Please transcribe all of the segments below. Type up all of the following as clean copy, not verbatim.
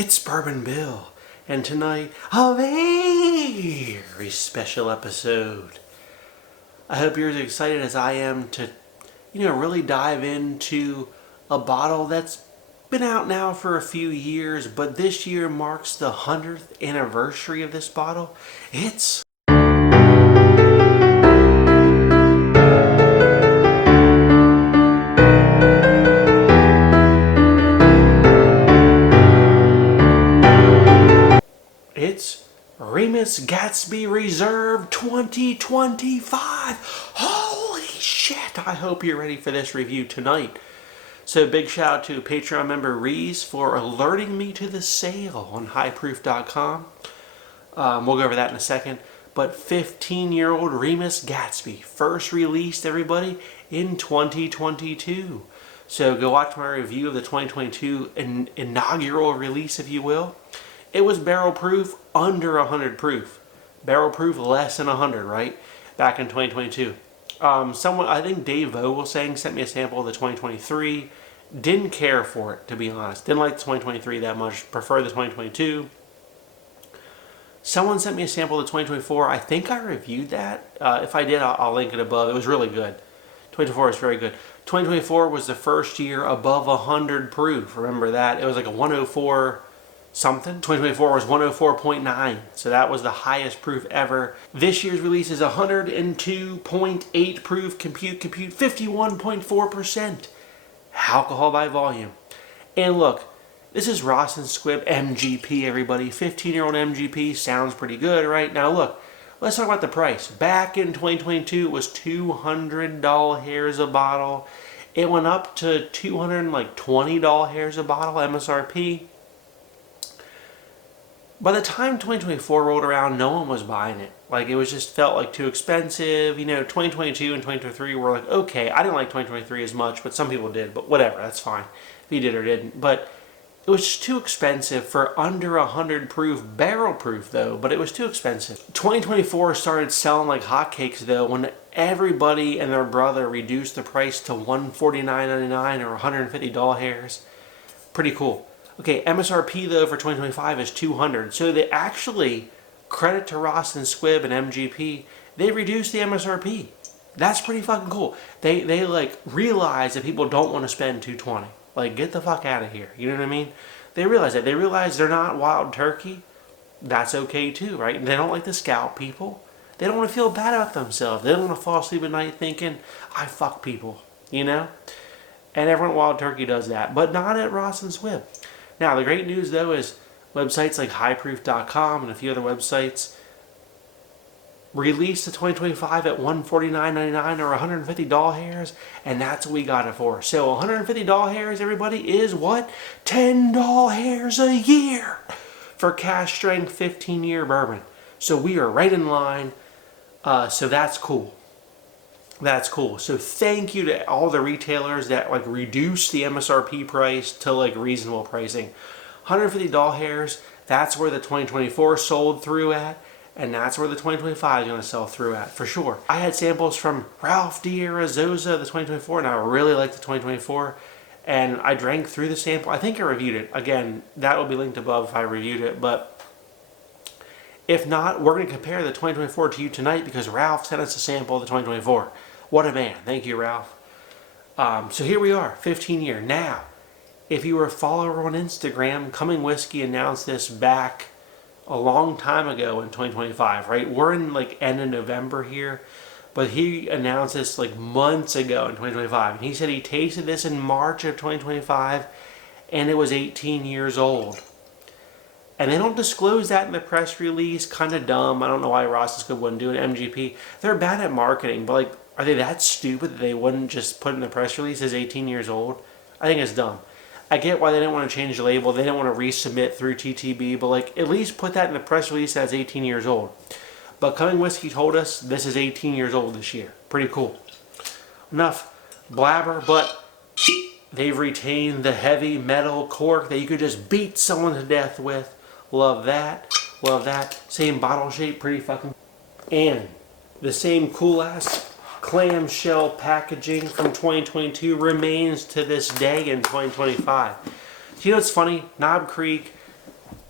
It's Bourbon Bill, and tonight, a very special episode. I hope you're as excited as I am to, really dive into a bottle that's been out now for a few years, but this year marks the 100th anniversary of this bottle. It's Remus Gatsby Reserve 2025. Holy shit! I hope you're ready for this review tonight. So big shout out to Patreon member Reese for alerting me to the sale on highproof.com. We'll go over that in a second. But 15-year-old Remus Gatsby, first released, everybody, in 2022. So go watch my review of the 2022 inaugural release, if you will. It was barrel proof, under 100 proof. Barrel proof, less than 100, right? Back in 2022. Someone, I think Dave O was saying, sent me a sample of the 2023. Didn't care for it, to be honest. Didn't like the 2023 that much. Prefer the 2022. Someone sent me a sample of the 2024. I think I reviewed that. If I did, I'll link it above. It was really good. 2024 is very good. 2024 was the first year above 100 proof. Remember that? It was like a 104 something. 2024 was 104.9, so that was the highest proof ever. This year's release is 102.8 proof, compute 51.4% alcohol by volume. And look, this is Ross and Squibb MGP, everybody. 15-year-old MGP sounds pretty good, right? Now look, let's talk about the price. Back in 2022, it was $200 a bottle. It went up to $220 a bottle MSRP. By the time 2024 rolled around, no one was buying it. Like, it was just felt like too expensive. 2022 and 2023 were like, okay. I didn't like 2023 as much, but some people did. But whatever, that's fine. If you did or didn't. But it was just too expensive for under 100 proof, barrel proof though. But it was too expensive. 2024 started selling like hotcakes though, when everybody and their brother reduced the price to $149.99 or $150 Pretty cool. Okay, MSRP though for 2025 is $200. So they actually, credit to Ross and Squibb and MGP, they reduced the MSRP. That's pretty fucking cool. They like realize that people don't want to spend $220. Like, get the fuck out of here. You know what I mean? They realize that. They realize they're not wild turkey. That's okay too, right? They don't like to scalp people. They don't want to feel bad about themselves. They don't want to fall asleep at night thinking, I fuck people, And everyone at Wild Turkey does that, but not at Ross and Squibb. Now, the great news, though, is websites like highproof.com and a few other websites released the 2025 at $149.99 or $150, and that's what we got it for. So $150, everybody, is what? $10 a year for cash strength 15-year bourbon. So we are right in line. So that's cool. That's cool. So thank you to all the retailers that like reduced the MSRP price to like reasonable pricing. $150, that's where the 2024 sold through at, and that's where the 2025 is going to sell through at for sure. I had samples from Ralph D'Arazosa, the 2024, and I really liked the 2024, and I drank through the sample. I think I reviewed it. Again, that will be linked above if I reviewed it, but if not, we're going to compare the 2024 to you tonight because Ralph sent us a sample of the 2024. What a man. Thank you, Ralph. So here we are, 15 year. Now, if you were a follower on Instagram, Coming Whiskey announced this back a long time ago in 2025, right? We're in like end of November here, but he announced this like months ago in 2025. And he said he tasted this in March of 2025 and it was 18 years old. And they don't disclose that in the press release. Kind of dumb. I don't know why Ross is wouldn't do an MGP. They're bad at marketing, but like, are they that stupid that they wouldn't just put in the press release as 18 years old? I think it's dumb. I get why they didn't want to change the label. They didn't want to resubmit through TTB, but like, at least put that in the press release as 18 years old. But Coming Whiskey told us this is 18 years old this year. Pretty cool. Enough blabber, but they've retained the heavy metal cork that you could just beat someone to death with. Love that. Love that. Same bottle shape, pretty fucking. And the same cool ass clamshell packaging from 2022 remains to this day in 2025. Do you know what's funny? Knob Creek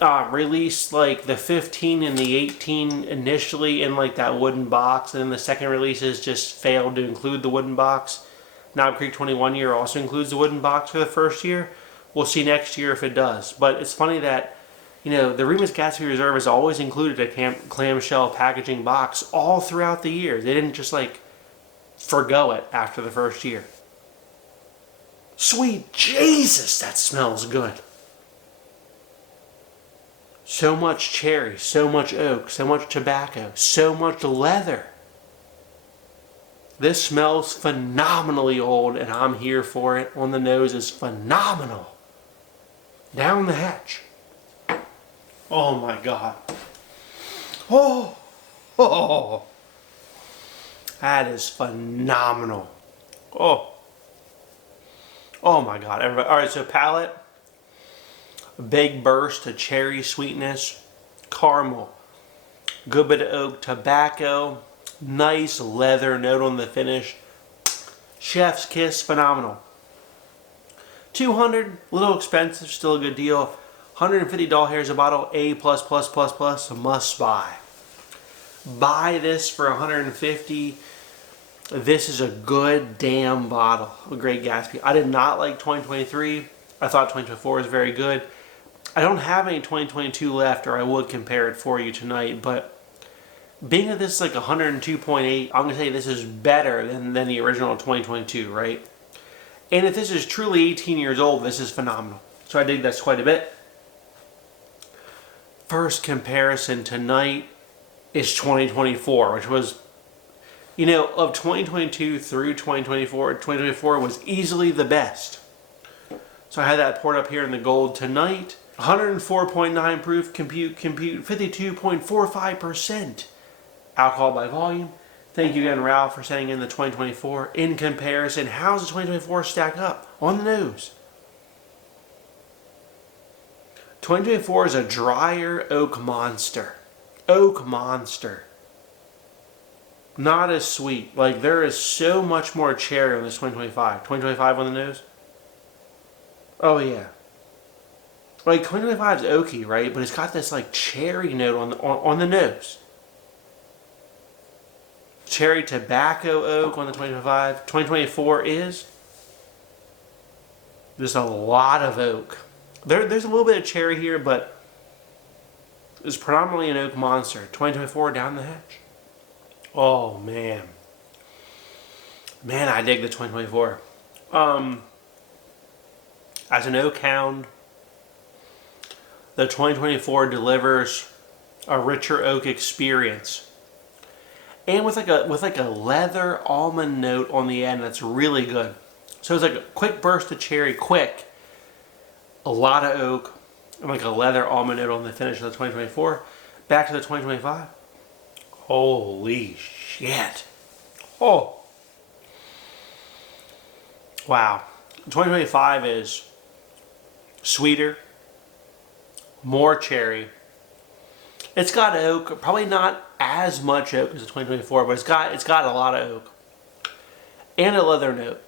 released like the 15 and the 18 initially in like that wooden box, and then the second releases just failed to include the wooden box. Knob Creek 21 year also includes the wooden box for the first year. We'll see next year if it does. But it's funny that, you know, the Remus Gatsby Reserve has always included a clamshell packaging box all throughout the years. They didn't just like forgo it after the first year. Sweet Jesus, that smells good. So much cherry, so much oak, so much tobacco, so much leather. This smells phenomenally old, and I'm here for it. On the nose is phenomenal. Down the hatch. Oh my God. Oh, oh. That is phenomenal. Oh. Oh my God. Everybody. All right, so palate. A big burst of cherry sweetness, caramel, good bit of oak, tobacco, nice leather note on the finish. Chef's kiss, phenomenal. $200, a little expensive, still a good deal. $150 hairs a bottle, A++++, a must buy. Buy this for $150. This is a good damn bottle. A great Gatsby. I did not like 2023. I thought 2024 was very good. I don't have any 2022 left, or I would compare it for you tonight, but being that this is like 102.8, I'm going to say this is better than the original 2022, right? And if this is truly 18 years old, this is phenomenal. So I dig this quite a bit. First comparison tonight is 2024, which was, you know, of 2022 through 2024, 2024 was easily the best. So I had that poured up here in the gold tonight. 104.9 proof, compute, 52.45% alcohol by volume. Thank you again, Ralph, for sending in the 2024. In comparison, how's the 2024 stack up? On the nose. 2024 is a drier oak monster. Oak monster. Not as sweet. Like, there is so much more cherry on this 2025. 2025 on the nose? Oh, yeah. Like, 2025 is oaky, right? But it's got this, like, cherry note on the nose. Cherry tobacco oak on the 2025. 2024 is just a lot of oak. There's a little bit of cherry here, but it's predominantly an oak monster. 2024 down the hatch. Oh, man. Man, I dig the 2024. As an oak hound, the 2024 delivers a richer oak experience, and with like a leather almond note on the end that's really good. So it's like a quick burst of cherry, quick, a lot of oak, and like a leather almond note on the finish of the 2024. Back to the 2025. Holy shit! Oh, wow. 2025 is sweeter, more cherry. It's got oak, probably not as much oak as the 2024, but it's got a lot of oak and a leather note.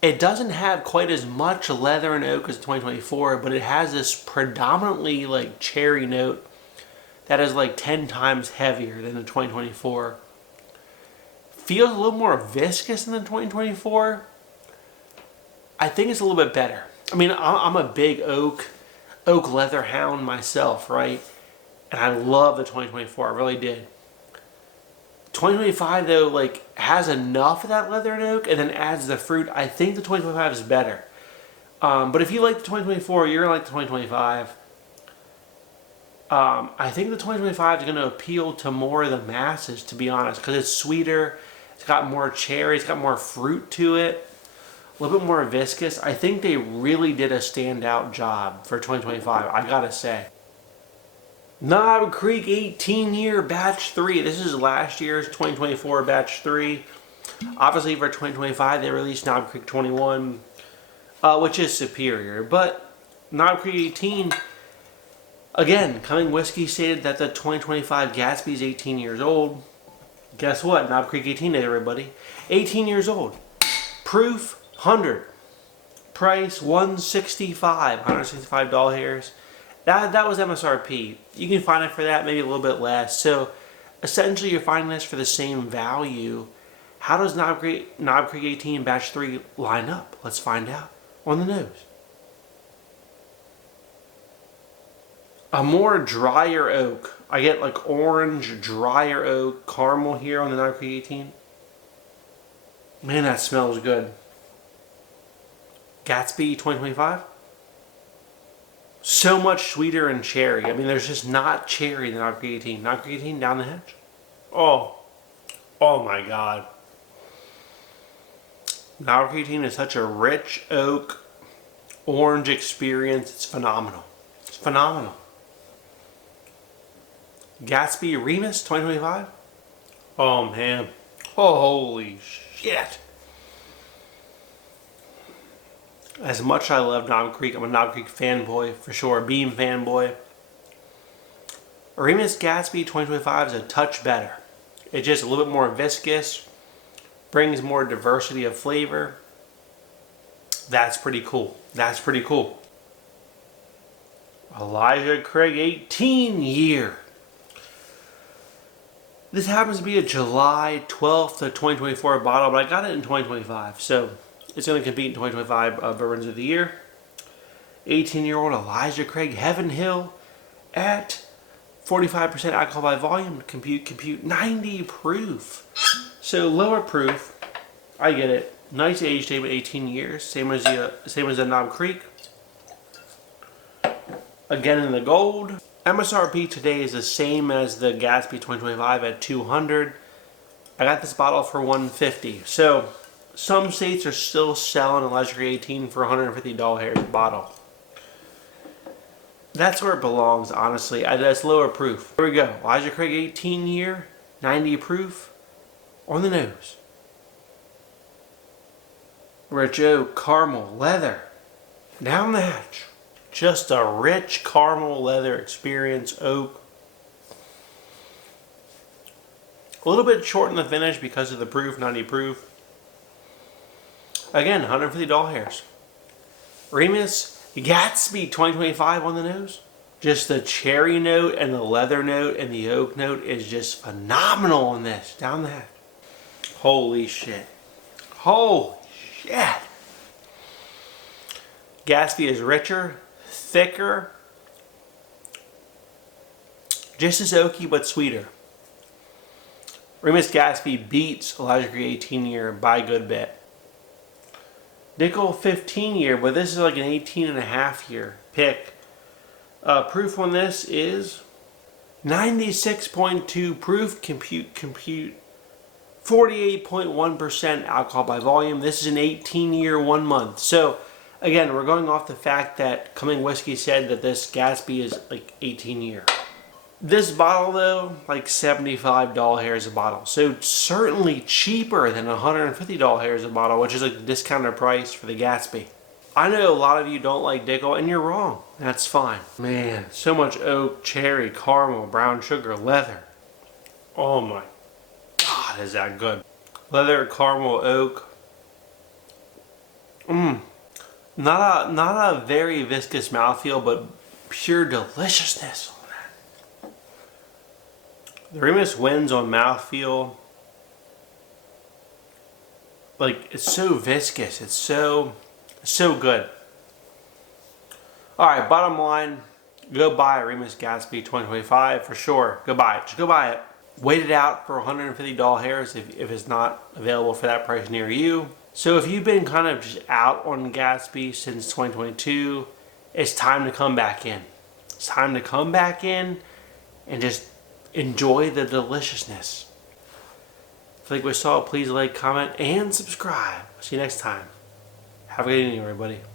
It doesn't have quite as much leather and oak as the 2024, but it has this predominantly like cherry note that is like 10 times heavier than the 2024. Feels a little more viscous than the 2024. I think it's a little bit better. I mean, I'm a big oak leather hound myself, right? And I love the 2024. I really did. 2025 though, like, has enough of that leather and oak, and then adds the fruit. I think the 2025 is better. But if you like the 2024, you're gonna like the 2025. I think the 2025 is going to appeal to more of the masses, to be honest, because it's sweeter. It's got more cherry. It's got more fruit to it. A little bit more viscous. I think they really did a standout job for 2025, I gotta say. Knob Creek 18-year batch 3. This is last year's 2024 batch 3. Obviously for 2025 they released Knob Creek 21, which is superior. But Knob Creek 18, again, Cumming Whiskey stated that the 2025 Gatsby is 18 years old. Guess what? Knob Creek 18 is, everybody. 18 years old. Proof 100. Price $165 doll hairs. That was MSRP. You can find it for that, maybe a little bit less. So essentially you're finding this for the same value. How does Knob Creek 18 Batch 3 line up? Let's find out. On the nose. A more drier oak. I get like orange, drier oak, caramel here on the Knob Creek 18. Man, that smells good. Gatsby 2025. So much sweeter and cherry. I mean, there's just not cherry in the Knob Creek 18. Knob Creek 18 down the hatch. Oh my God. Knob Creek 18 is such a rich oak, orange experience. It's phenomenal. It's phenomenal. Gatsby Remus 2025. Oh man. Oh, holy shit. As much as I love Knob Creek, I'm a Knob Creek fanboy for sure. Beam fanboy. Remus Gatsby 2025 is a touch better. It's just a little bit more viscous. Brings more diversity of flavor. That's pretty cool. That's pretty cool. Elijah Craig 18 year. This happens to be a July 12th of 2024 bottle, but I got it in 2025. So it's going to compete in 2025 Bourbons of the Year. 18-year-old Elijah Craig Heaven Hill at 45% alcohol by volume. Compute 90 proof. So lower proof. I get it. Nice age statement, 18 years. Same as the Knob Creek. Again in the gold. MSRP today is the same as the Gatsby 2025 at $200. I got this bottle for $150. So some states are still selling Elijah Craig 18 for $150 hairs a bottle. That's where it belongs, honestly. That's lower proof. Here we go. Elijah Craig 18 year, 90 proof, on the nose. Rich oak, caramel, leather, down the hatch. Just a rich caramel leather experience, oak. A little bit short in the finish because of the proof, 90 proof. Again, $150 hairs. Remus Gatsby 2025 on the nose. Just the cherry note and the leather note and the oak note is just phenomenal on this. Down the hatch. Holy shit. Holy shit. Gatsby is richer, thicker, just as oaky but sweeter. Remus Gatsby beats Elijah Craig 18 year by a good bit. Dickel 15 year, but this is like an 18 and a half year pick. Proof on this is 96.2 proof, compute 48.1% alcohol by volume. This is an 18 year 1 month. So again, we're going off the fact that Cumming Whiskey said that this Gatsby is like 18 year. This bottle though, like $75 hairs a bottle. So certainly cheaper than $150 hairs a bottle, which is like the discounted price for the Gatsby. I know a lot of you don't like Dickel, and you're wrong. That's fine. Man, so much oak, cherry, caramel, brown sugar, leather. Oh my God, is that good. Leather, caramel, oak. Not a very viscous mouthfeel, but pure deliciousness on that. The Remus wins on mouthfeel. Like, it's so viscous. It's so good. Alright, bottom line, go buy a Remus Gatsby 2025 for sure. Go buy it. Just go buy it. Wait it out for $150 hairs if it's not available for that price near you. So if you've been kind of just out on Gatsby since 2022, it's time to come back in. It's time to come back in and just enjoy the deliciousness. If you like what you saw, please like, comment, and subscribe. See you next time. Have a good evening, everybody.